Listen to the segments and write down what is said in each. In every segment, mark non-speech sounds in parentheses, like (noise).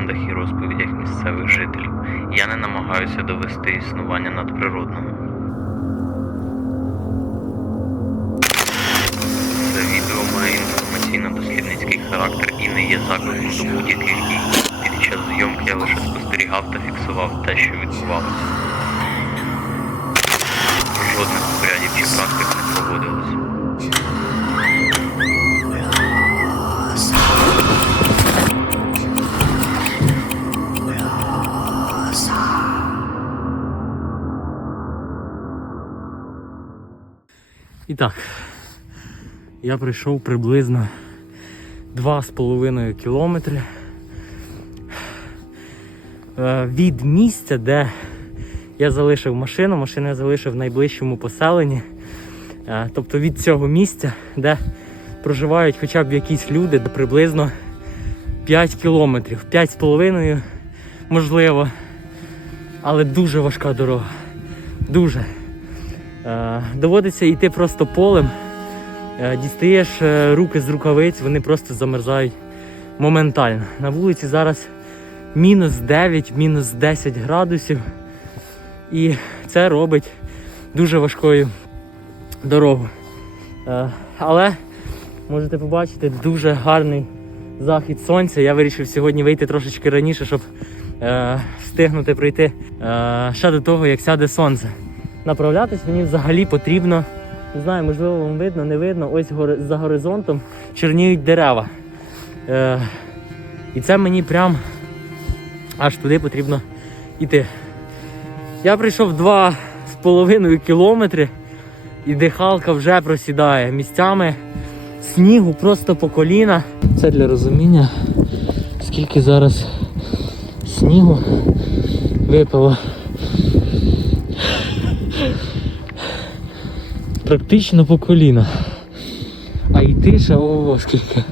легендах і розповідях місцевих жителів. Я не намагаюся довести існування надприродного. Це відео має інформаційно-дослідницький характер і не є закликом до будь-яких дій. Під час зйомки я лише спостерігав та фіксував те, що відбувалося. Жодних обрядів чи практик І так, я прийшов приблизно 2,5 кілометри е, від місця, де я залишив машину. Машину я залишив в найближчому поселенні. Е, Тобто від цього місця, де проживають хоча б якісь люди, де приблизно 5 кілометрів, 5,5 можливо. Але дуже важка дорога. Дуже. Е, Доводиться йти просто полем. Е, Дістаєш е, руки з рукавиць, вони просто замерзають моментально. На вулиці зараз мінус 9, мінус 10 градусів. І це робить дуже важкою дорогу. Але можете побачити дуже гарний захід сонця. Я вирішив сьогодні вийти трошечки раніше, щоб встигнути прийти е, ще до того, як сяде сонце направлятись мені взагалі потрібно. Не знаю, можливо, вам видно, не видно. Ось за горизонтом чорніють дерева. Е, і це мені прям аж туди потрібно йти. Я прийшов два з половиною кілометри і дихалка вже просідає. Місцями снігу просто по коліна. Це для розуміння, скільки зараз снігу випало. Практично по коліна. А йти ще ого скільки.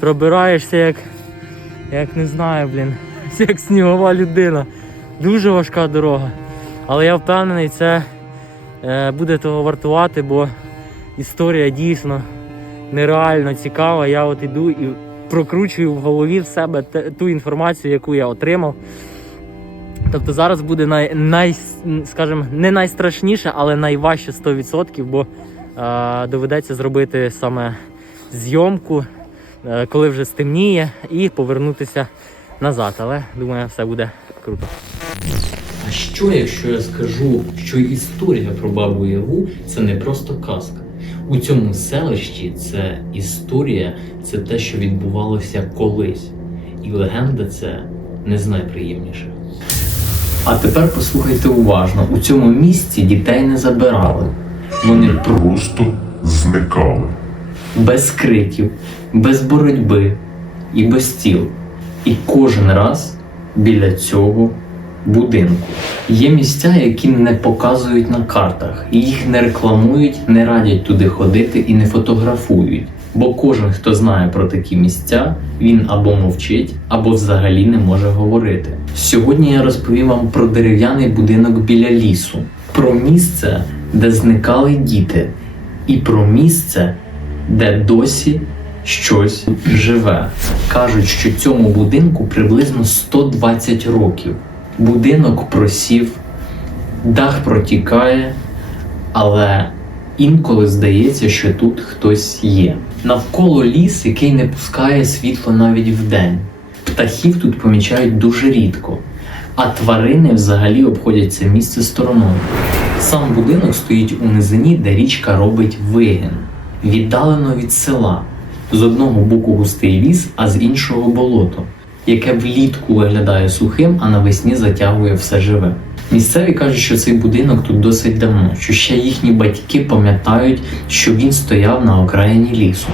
Пробираєшся як, як не знаю, блін, (laughs) як снігова людина. Дуже важка дорога. Але я впевнений, це е, буде того вартувати, бо історія дійсно нереально цікава. Я от іду і прокручую в голові в себе ту інформацію, яку я отримав. Тобто зараз буде най, най, скажімо, не найстрашніше, але найважче 100%, бо е, доведеться зробити саме зйомку, е, коли вже стемніє, і повернутися назад. Але думаю, все буде круто. А що, якщо я скажу, що історія про бабу Ягу це не просто казка? У цьому селищі це історія, це те, що відбувалося колись. І легенда це не з найприємніших. А тепер послухайте уважно: у цьому місці дітей не забирали. Вони просто зникали. без криків, без боротьби і без тіл. І кожен раз біля цього будинку. Є місця, які не показують на картах, їх не рекламують, не радять туди ходити і не фотографують. Бо кожен, хто знає про такі місця, він або мовчить, або взагалі не може говорити. Сьогодні я розповім вам про дерев'яний будинок біля лісу, про місце, де зникали діти, і про місце, де досі щось живе. Кажуть, що цьому будинку приблизно 120 років. Будинок просів, дах протікає, але інколи здається, що тут хтось є. Навколо ліс, який не пускає світло навіть вдень. Птахів тут помічають дуже рідко, а тварини взагалі обходять це місце стороною. Сам будинок стоїть у низині, де річка робить вигин, віддалено від села. З одного боку густий ліс, а з іншого болото, яке влітку виглядає сухим, а навесні затягує все живе. Місцеві кажуть, що цей будинок тут досить давно, що ще їхні батьки пам'ятають, що він стояв на окраїні лісу.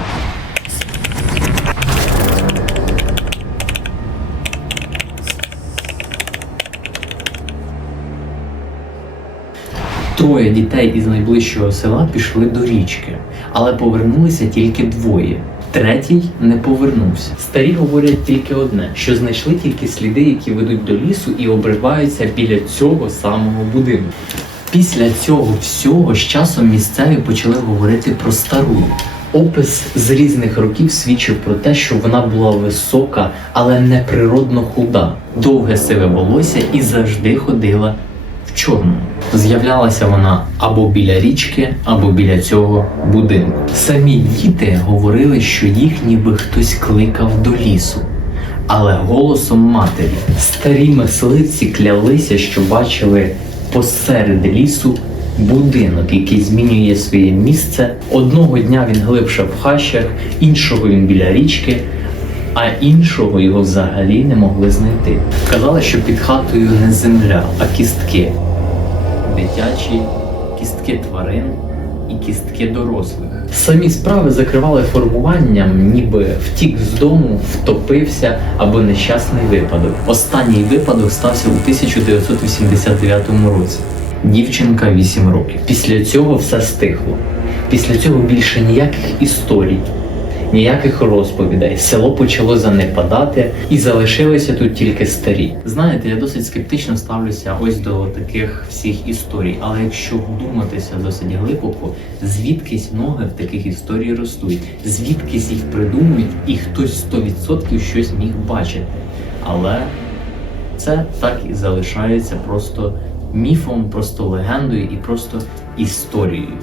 Троє дітей із найближчого села пішли до річки, але повернулися тільки двоє. Третій не повернувся. Старі говорять тільки одне: що знайшли тільки сліди, які ведуть до лісу і обриваються біля цього самого будинку. Після цього всього з часом місцеві почали говорити про стару, Опис з різних років свідчив про те, що вона була висока, але неприродно худа, довге сиве волосся і завжди ходила в чорному. З'являлася вона або біля річки, або біля цього будинку. Самі діти говорили, що їх ніби хтось кликав до лісу, але голосом матері. Старі мисливці клялися, що бачили посеред лісу будинок, який змінює своє місце. Одного дня він глибше в хащах, іншого він біля річки, а іншого його взагалі не могли знайти. Казали, що під хатою не земля, а кістки. Дитячі, кістки тварин і кістки дорослих. Самі справи закривали формуванням, ніби втік з дому, втопився або нещасний випадок. Останній випадок стався у 1989 році. Дівчинка 8 років. Після цього все стихло. Після цього більше ніяких історій, ніяких розповідей. Село почало занепадати і залишилися тут тільки старі. Знаєте, я досить скептично ставлюся ось до таких всіх історій. Але якщо вдуматися досить глибоко, звідкись ноги в таких історій ростуть, звідкись їх придумують, і хтось 100% щось міг бачити. Але це так і залишається просто міфом, просто легендою і просто історією.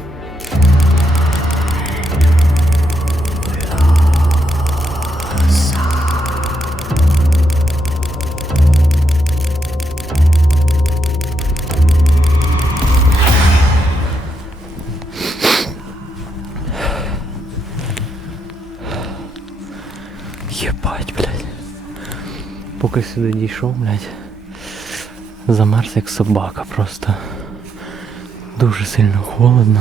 Поки сюди дійшов, блядь. Замерз як собака просто. Дуже сильно холодно.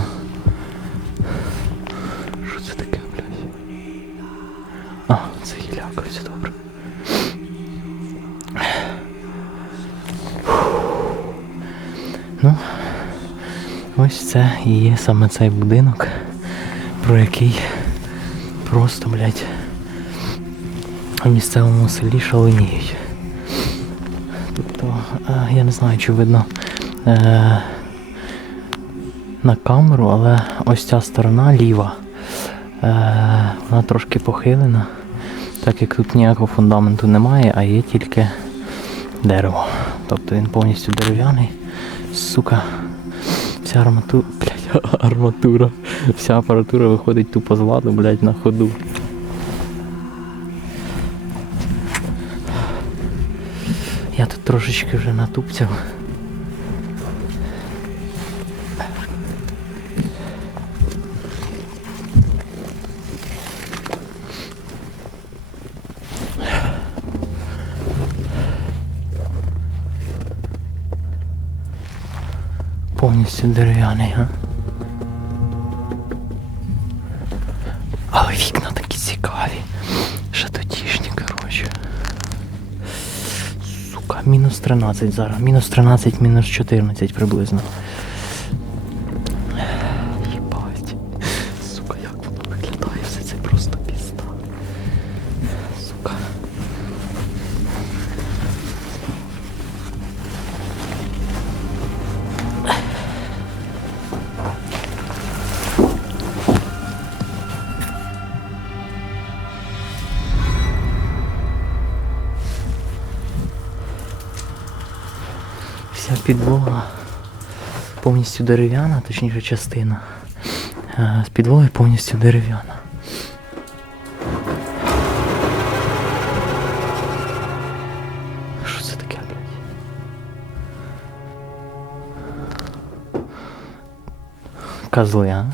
Що це таке, блядь? А, це гілякаються, добре. Ну, ось це і є саме цей будинок, про який просто, блядь, в місцевому селі шаленіють. Е, я не знаю, чи видно е, на камеру, але ось ця сторона ліва. Е, вона трошки похилена, так як тут ніякого фундаменту немає, а є тільки дерево. Тобто він повністю дерев'яний. Сука, вся арматура, (laughs) блядь, арматура, вся апаратура виходить тупо з ладу, блядь, на ходу. Я тут трошечки вже натупцяв. Повністю дерев'яний, га? 13 зараз. Мінус 13, мінус 14 приблизно. Повністю дерев'яна, точніше частина. Е, З підлоги повністю дерев'яна. Що це таке, блядь? Козли, а?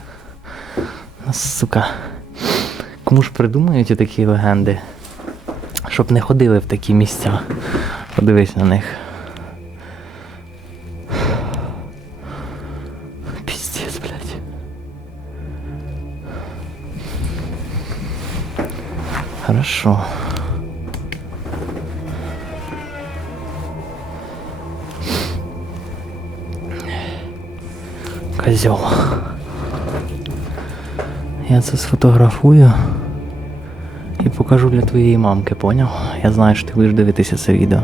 Ну, Сука. Кому ж придумують такі легенди? Щоб не ходили в такі місця. Подивись на них. Хорошо. Козел. Я це сфотографую і покажу для твоєї мамки, поняв? Я знаю, що ти будеш дивитися це відео.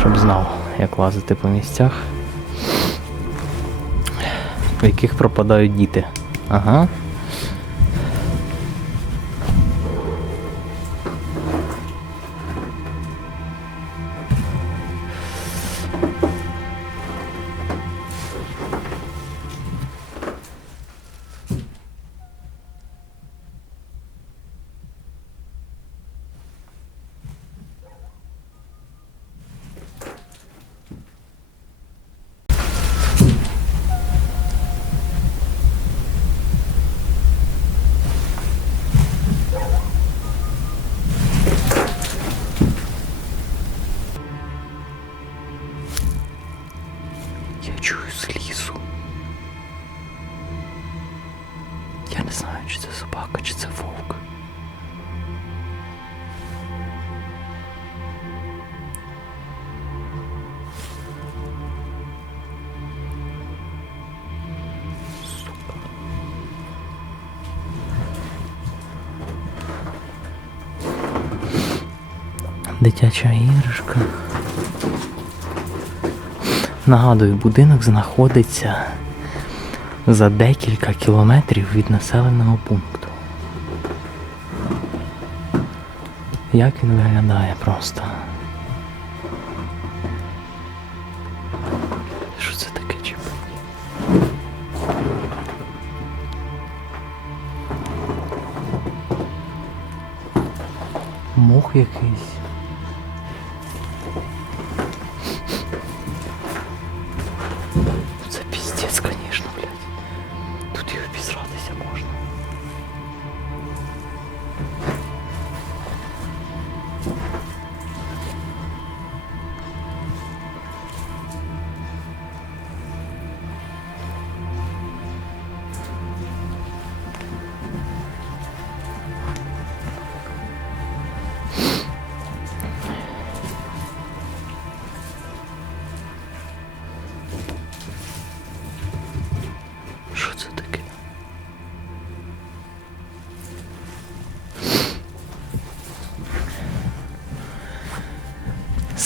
Щоб знав. як лазити по місцях, в яких пропадають діти. Ага. Дитяча іграшка. Нагадую, будинок знаходиться за декілька кілометрів від населеного пункту. Як він виглядає просто? Що це таке чіп? Мох якийсь.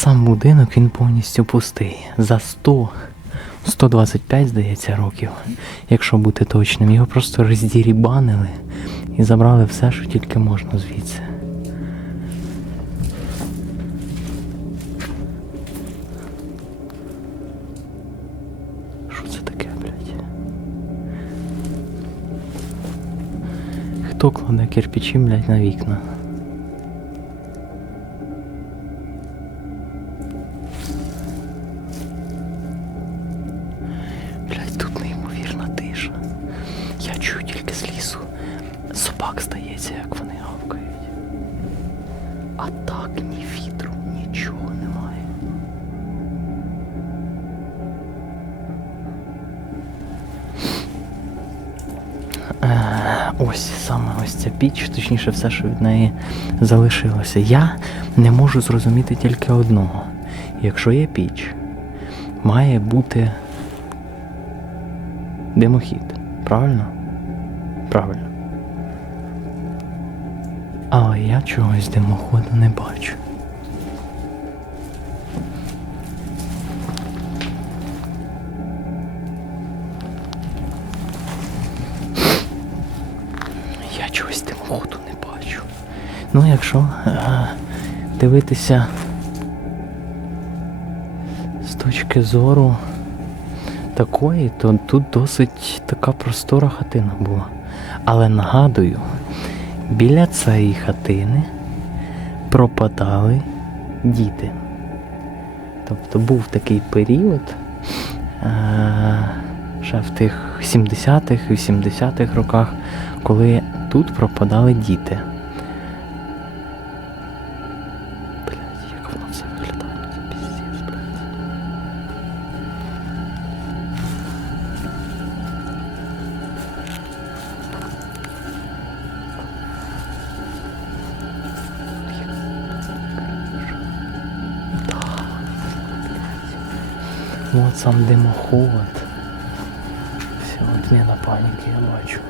Сам будинок він повністю пустий. За 100, 125, здається, років, якщо бути точним. Його просто роздірібанили і забрали все, що тільки можна звідси. Що це таке, блядь? Хто кладе кирпичі, блядь, на вікна? Лісу. Собак стається, як вони гавкають. А так ні вітру, нічого немає. Е, Ось саме ось ця піч, точніше, все, що від неї залишилося. Я не можу зрозуміти тільки одного. Якщо є піч, має бути димохід. Правильно? Правильно. Але я чогось димоходу не бачу. Я чогось димоходу не бачу. Ну, якщо е, дивитися з точки зору такої, то тут досить така простора хатина була. Але нагадую, біля цієї хатини пропадали діти. Тобто був такий період е- ще в тих 70-х, 80-х роках, коли тут пропадали діти. Вот сам дымоход. Все, отмена паники, я бачу.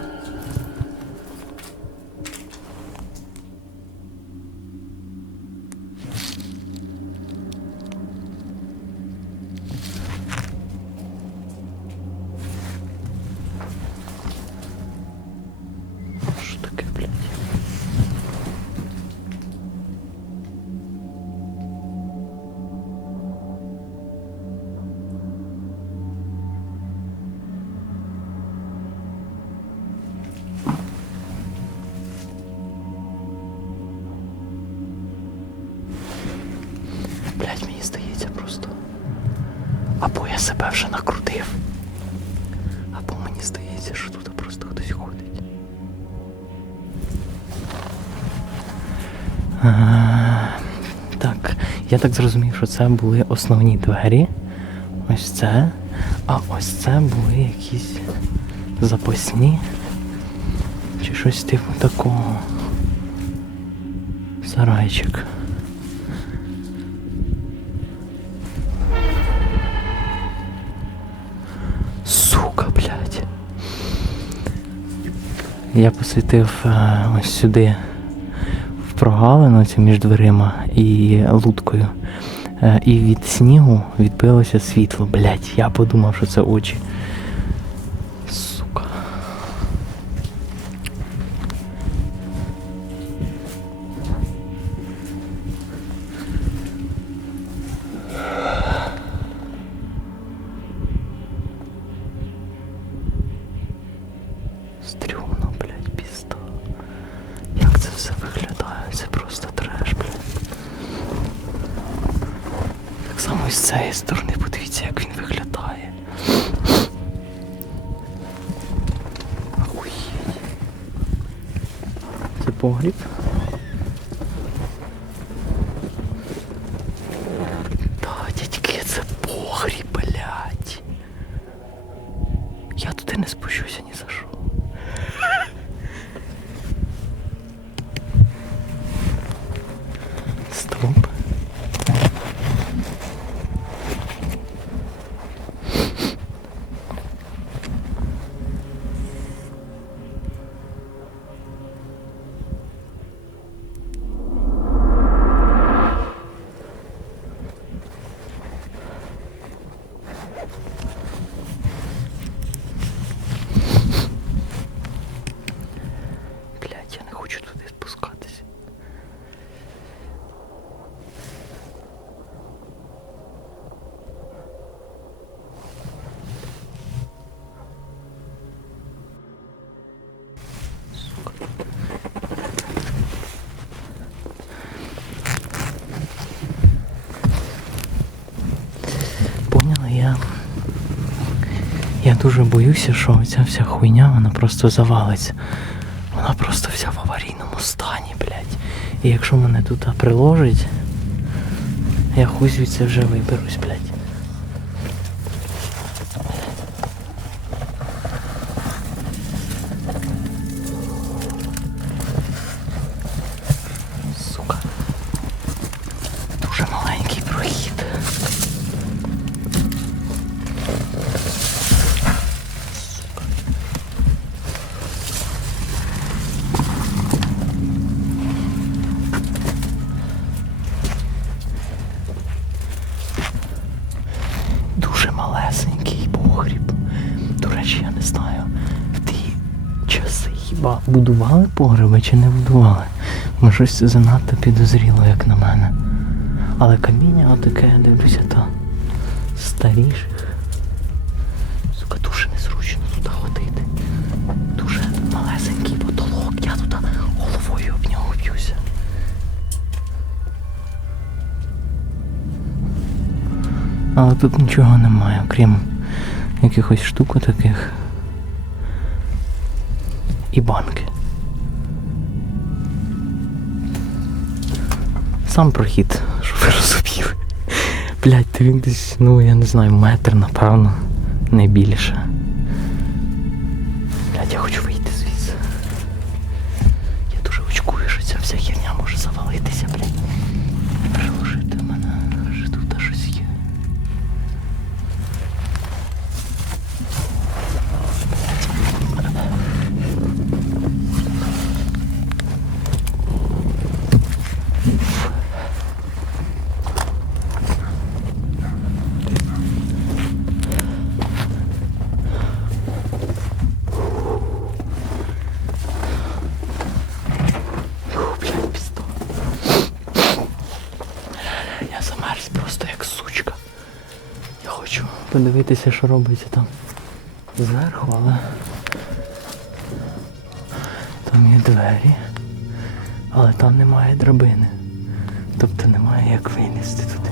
Себе вже накрутив. Або мені здається, що тут просто хтось ходить. А, так, я так зрозумів, що це були основні двері. Ось це. А ось це були якісь запасні. Чи щось типу такого. Сарайчик. Я посвітив е, ось сюди в прогалину цю між дверима і луткою. Е, і від снігу відбилося світло, Блять, Я подумав, що це очі. погріб. Да, дядьки, це погріб, блядь. Я туди не спущуся ні за що. Стоп. Я. Я дуже боюся, що ця вся хуйня вона просто завалиться. Вона просто вся в аварійному стані, блядь. І якщо мене тут приложить, я хуй звідси вже виберусь, блядь. Хіба будували погреби чи не будували? Бо щось це занадто підозріло, як на мене. Але каміння отаке, я дивлюся, то старіших. Сука, дуже незручно туди ходити. Дуже малесенький потолок, я туди головою об нього б'юся. Але тут нічого немає, окрім якихось штук таких. І банки. Сам прохід, щоб ви розуміли. Блять, він десь, ну я не знаю, метр, напевно, не більше. Подивитися, що робиться там зверху, але там є двері, але там немає драбини. Тобто немає як винести туди.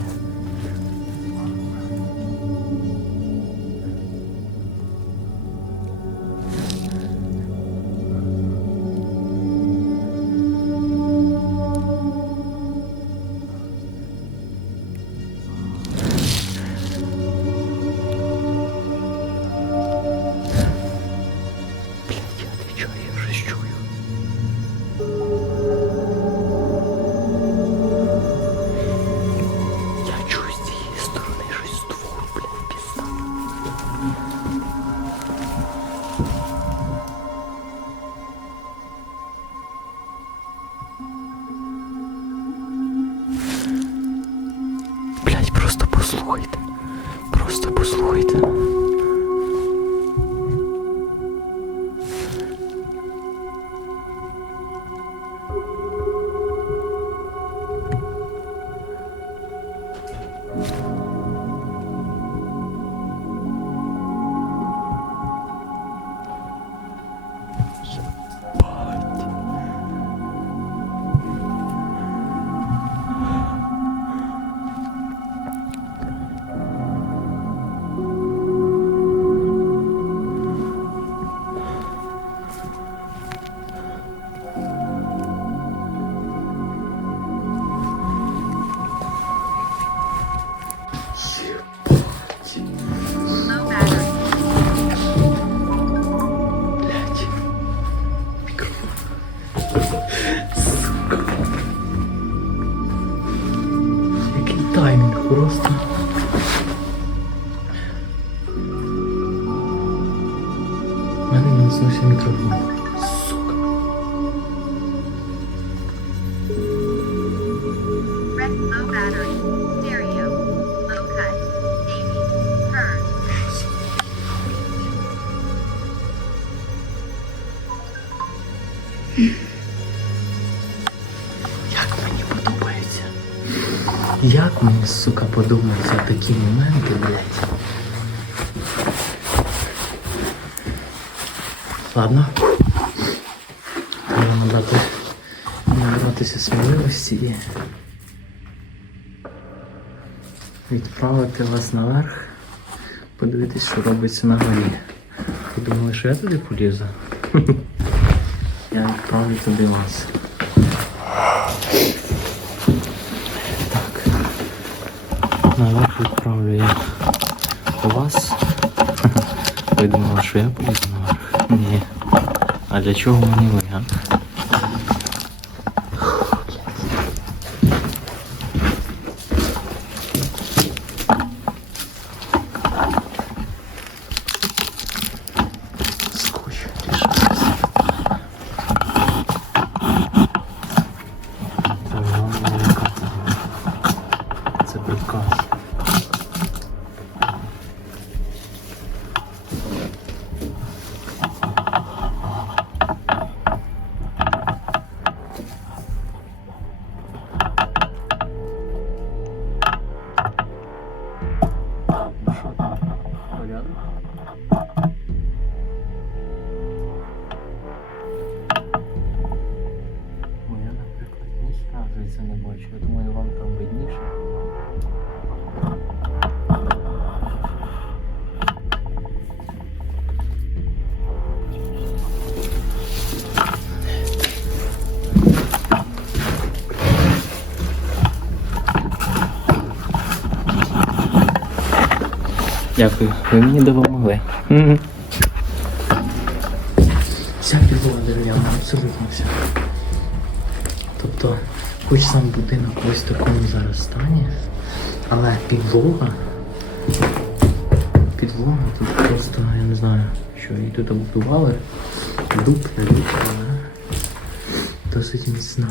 Просто. У мене не зовсім мікрофон. Такі моменти, блядь. Ладно. Треба набрати, набратися сміливості і відправити вас наверх, подивитись, що робиться на горі. Ви думали, що я туди полізу? (laughs) Я відправлю туди вас. Так. Наверх відправлю я вас. (laughs) Ви думали, що я поїду наверх? Ні. А для чого мені ви, Дякую, ви мені допомогли. Вся підлога дерев'яна, абсолютно вся. Тобто, хоч сам будинок ось такому зараз стані, але підлога. Підлога тут просто, я не знаю, що її тут оббивали. Дуб, не дуб, але досить міцна.